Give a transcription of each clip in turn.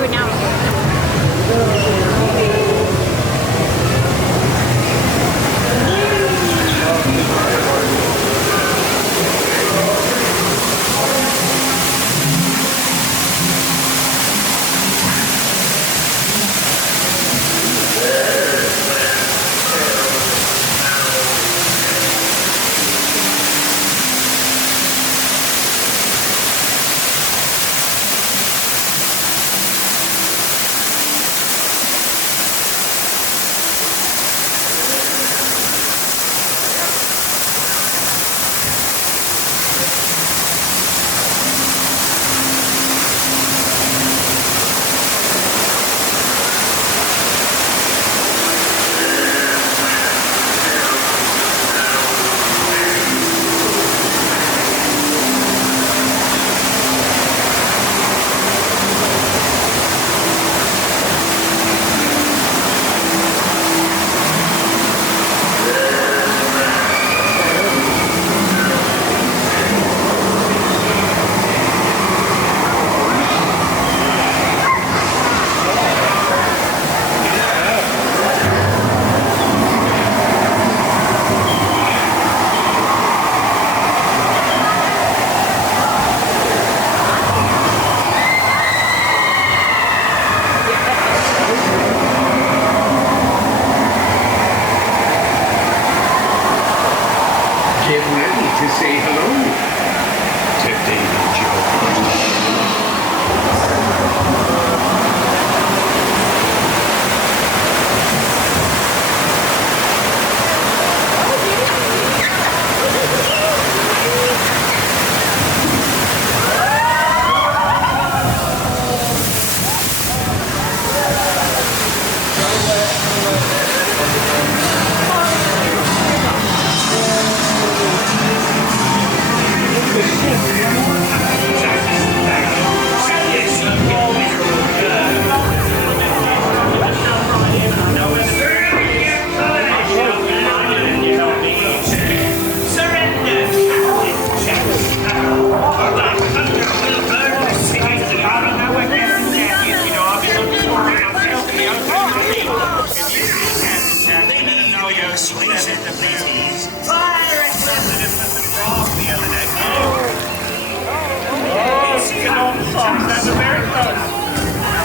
do it now.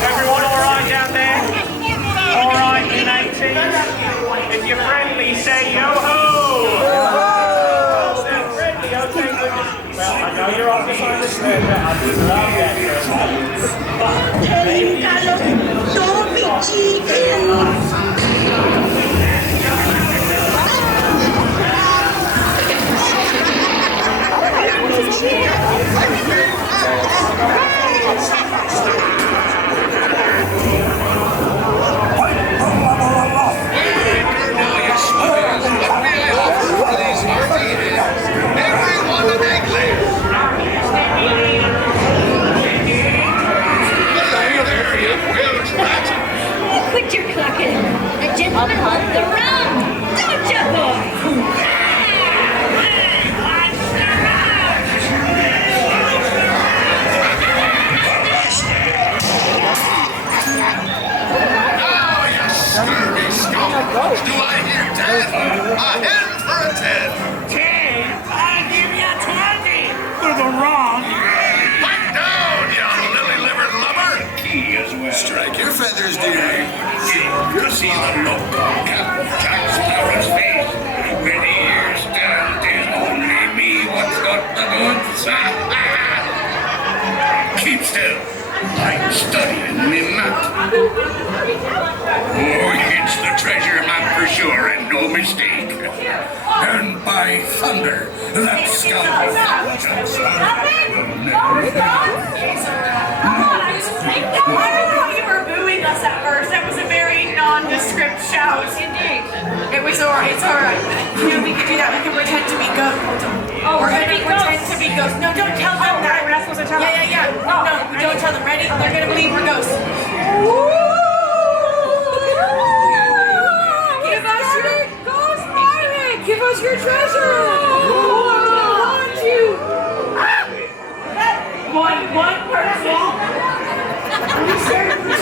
Everyone all right down there? All right, you mateys? If you're friendly, say yo-ho! Friendly, okay, good. Well, I know you're off the side of the stairs, but I would love Quit your clucking. The gentleman loves the rum. Don't you, boy? Scurvy skunk! Do I hear 10? A hen for a 10! 10? I'll give you 20 for the wrong. Pipe down, you lily-livered lubber! Key as well. Strike your feathers, dearie. You see the look on Captain Jack Sparrow's face when he hears that it's only me what's got the goods. Keep still. I'm studying me map. Oh, it's the treasure map for sure and no mistake. And by thunder, that scoundrel Jack Sparrow will never You were booing us at first. That was a very nondescript shout. Indeed. It's alright. You know, we could do that. We can pretend to be ghosts. Oh, We're gonna pretend to be ghosts. No, don't tell them that. We're not supposed to tell them. Yeah. No, don't tell them. Ready? They're gonna believe we're ghosts. Give us your ghost pirate. Give us your treasure. Want you. One person. Are you sure?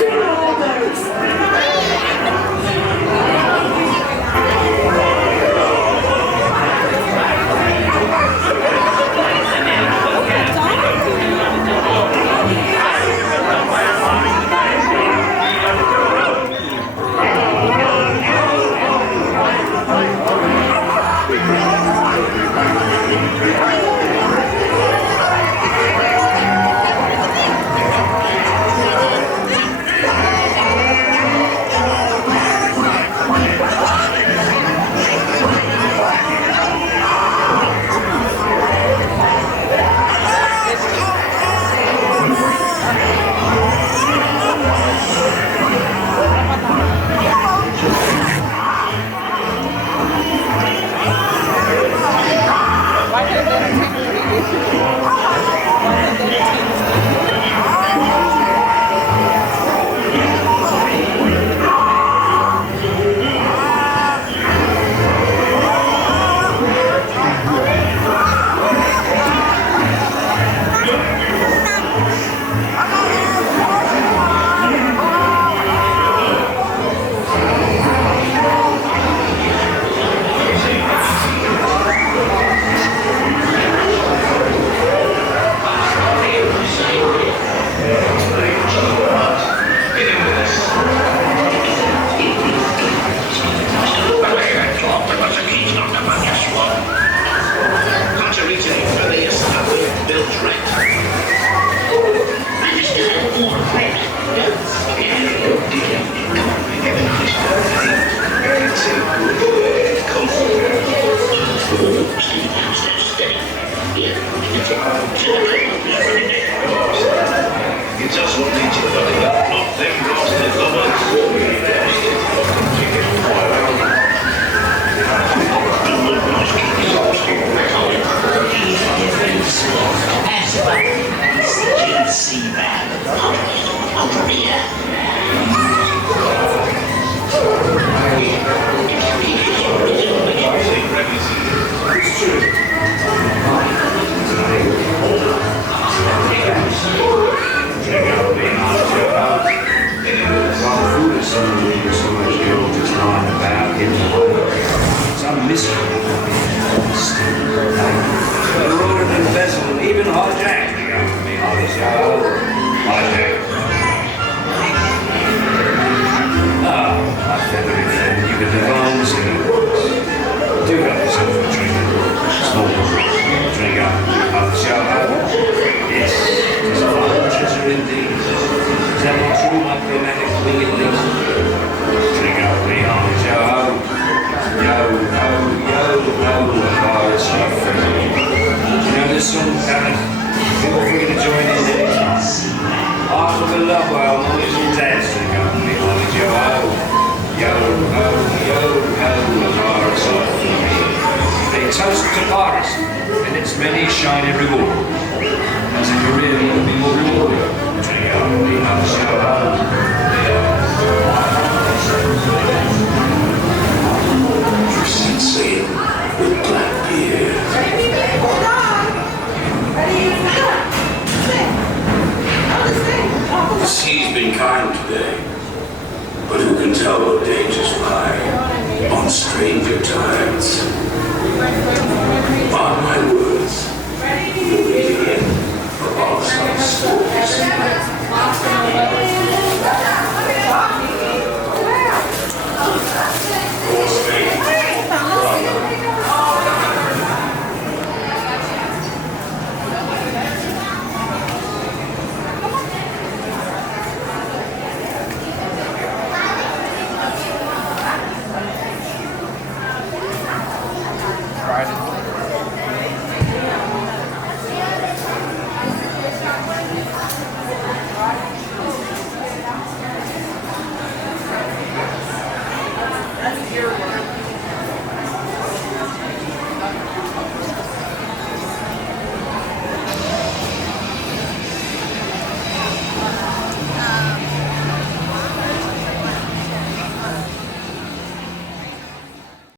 On my word.